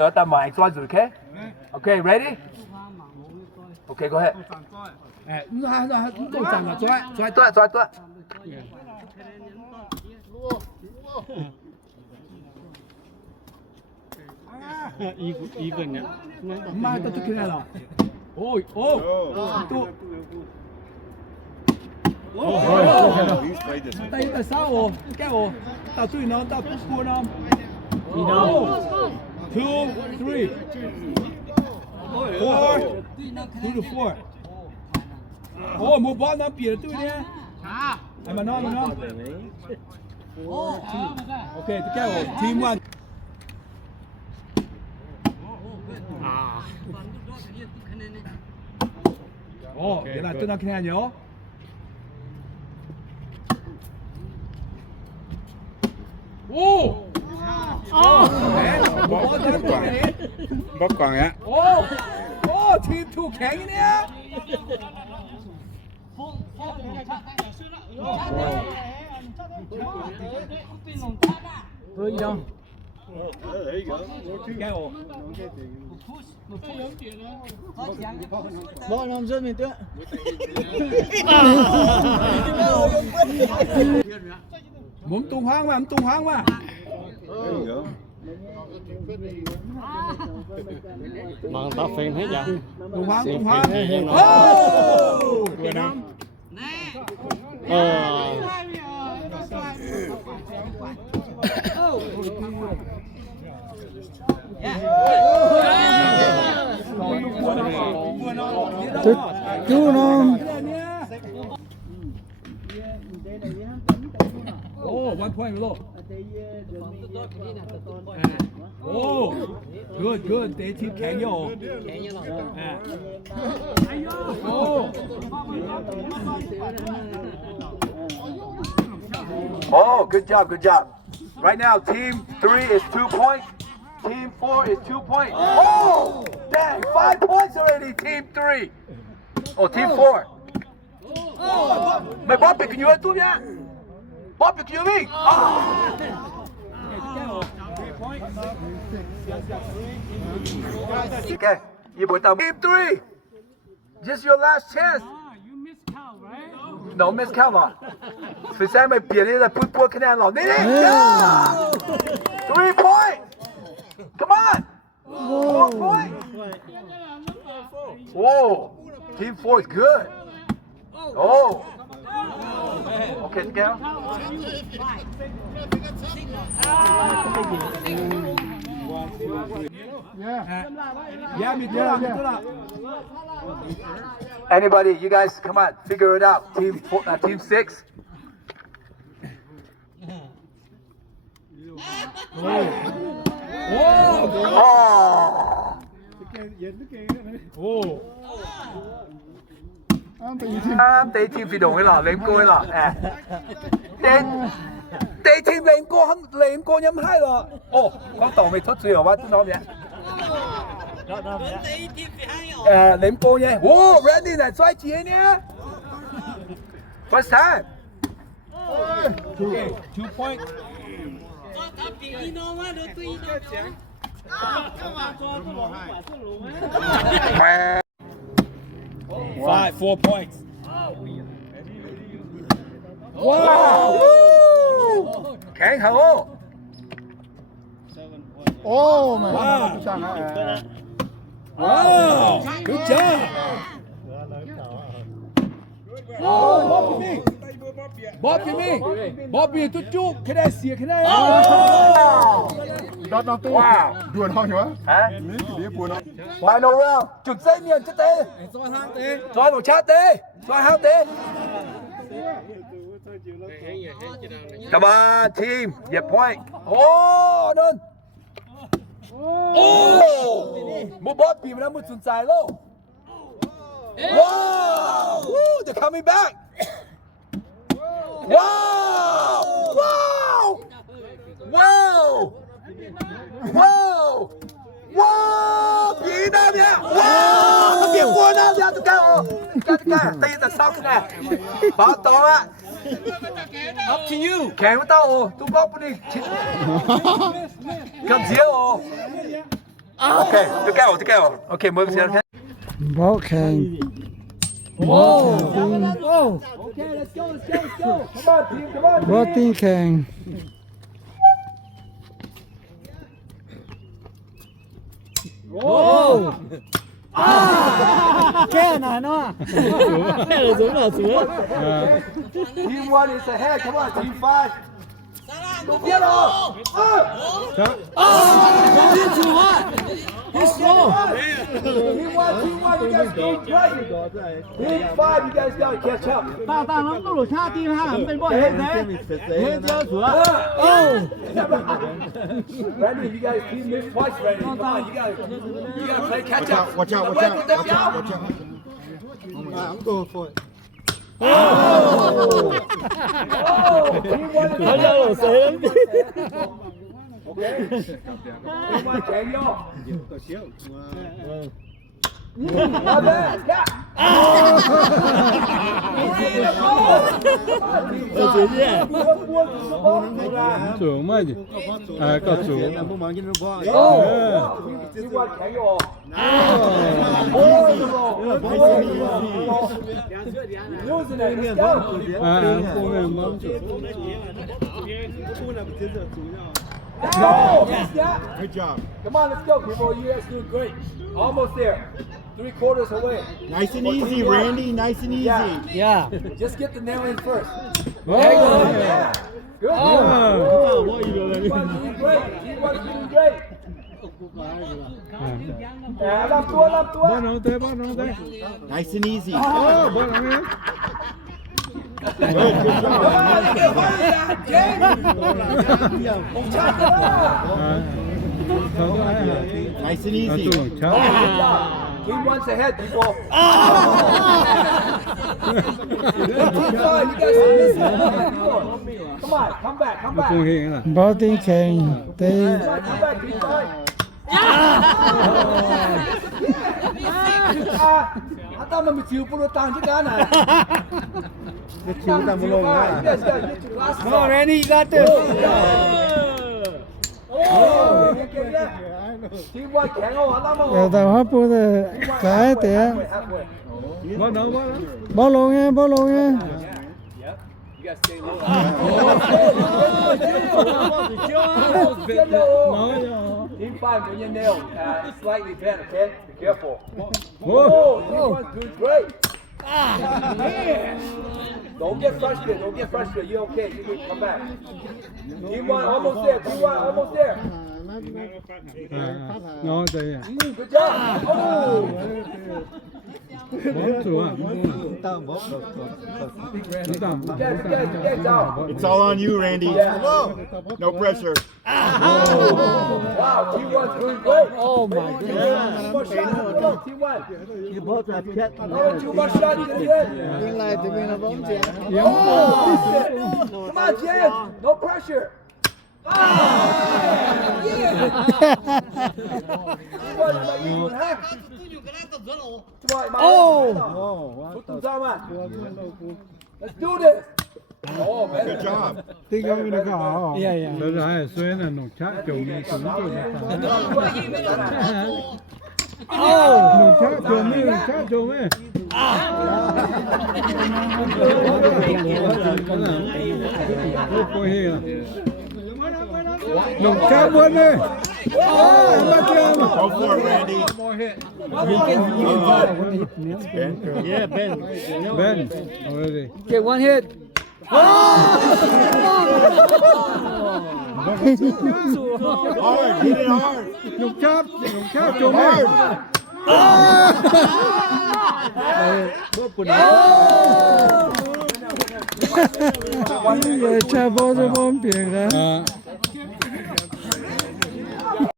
得但埋再住 OK，OK ready？ OK go ahead。哎，唔夠站啊，再對。一個人，媽都出嚟啦。哦，都。第三喎，驚喎，到最難到不過呢？2, 3, 4, 2 to 4。哦，冇幫佢別對呢？係咪喏？OK，驚喎，Team One。哦，原來對到看咗。哦，不講嘅。Team Two 強嘅呢？可以的。該我。冇諗住面對。唔動行嘛。mang ta phim hết vậy. Đúng không? Vừa năm. Chú nó. Oh, 1 point below. Oh, good. They team แข็งอยู่Oh, good job. Right now, team 3 is 2 points. Team 4 is 2 points. Oh, dang, 5 points already, team 3. Oh, team 4. Mày bóp biệt nhiều tôi nha. Bóp biệt nhiều đi. Okay, you put down team 3. Just your last chance. You missed count, right? No miss count 了。所以现在咪别的拨คะแนนหรอนี่yeah 3 points come on 4 points whoa team 4 is good oh okay together Yeah, me too. Anybody, you guys, come on, figure it out. Team 6. Để team phi đồng ấy là lên cô ấy là. Để team lên cô nhắm hai là. Ồ, con tàu mày thoát rồi hả? Tôi nói vậy. Lên cô nhé. Wow, Randy này xoay chia nhé. First time. Okay, 2 points. 4 points. Wow. Kháng hậu. Oh my Wow. God. Wow, good job. Bobby ตุ๊จุกคะแนนเสียคะแนน Đọt nó tu. Đuồn không nhớ. Hả? Lý cái đĩa buồn không? Final round. Chụp dây miền cho tê. Rồi một chat tê. Rồi hao tê. Come on, team. Get point. Oh, done. Oh. Một Bobby mà một sùn dài luôn. Wow. Woo, they're coming back. Wow! Wow! Wow! Wow! Wow! Bị đau nha! Wow! Bị qua đau nha tụi cao! Cái tay là sao thế này? Bảo to á! Up to you! Kèm với tao ồ! Tôi bóp đi! Cầm dĩa ồ! Okay, together. Okay, move here. บอลแข่ง Okay, let's go. Come on, team. Come on. บอลตีแข่ง แค่ไหนเนาะ Team 1 is ahead. Come on, team 5. Go get off. He's slow. Team 1, you guys doing great. Team 5, you guys gotta catch up. 大能不如下地下人被过黑谁？黑交主。 Randy, you guys team missed twice, Randy. Come on, you gotta play catch up. Watch out. I'm going for it. Oh, team 1 is ahead. Okay. Team 1, can you? Not bad. Yeah. Chủ mà gì? À, có chủ. Team 1, can you? Losing it. Let's go. À, cô này mong chủ. Go. Yeah. Good job. Come on, let's go, people. You guys doing great. Almost there. 3/4 away. Nice and easy, Randy. Nice and easy. Yeah. Yeah. Just get the nail in first. Oh. There you go. Yeah. Good. Oh. Team 1 doing great. Team 1 doing great. Yeah, love to. Bó nó tới. Nice and easy. Bó nó em. Good Come job. on, let's get one of that, Jiem. Chop it up. Sao có ai hả? Nice and À, easy. tôi bằng cháu. Good job. Team 1's ahead, people. Team 5, you guys are missing. Come on, come back. Tôi không hiện là. บอลตีแข่งตี Come back, Team 5. I thought mình chịu phụ tàng chứ cá này. Chịu tàng phụ lông á. You guys gotta get your glasses on. Randy, you got this. Oh, Team 1 kẹo không hả lắm không? แต่แต่ว่าพูดแต่กายแต่ Halfway. Bó nó. บอลลงไงบอลลงไง You guys stay low. Team 5, when your nail slightly bent, okay? Be careful. Oh, Team 1's doing great. Don't get frustrated. You're okay. You can come back. Team 1 almost there. Team 1 almost there. Nó đây à. Good job. Oh. Bó chủ à. Get down. It's all on you, Randy. Yeah. No pressure. Wow, Team 1's doing great. Oh my goodness. Two more shots. Team 1. Another 2 more shots. Get it in. Oh, come on, Jiem. No pressure. Let's do this. Oh, man. Good job. Tí cái mình có họ. Dạ dạ. Đó là hai xuế là nồng chát chồng này cũng tôi nồng chát chồng ấy, nồng chát chồng ấy. Cô hi à. Nồng chát luôn đi. Em bắt chưa mà. Go for it, Randy. Yeah, Ben. Ben, already. Get one hit. Hard. Hit it hard. Nồng chát chồng ấy. Cha bố cho bố biển ra.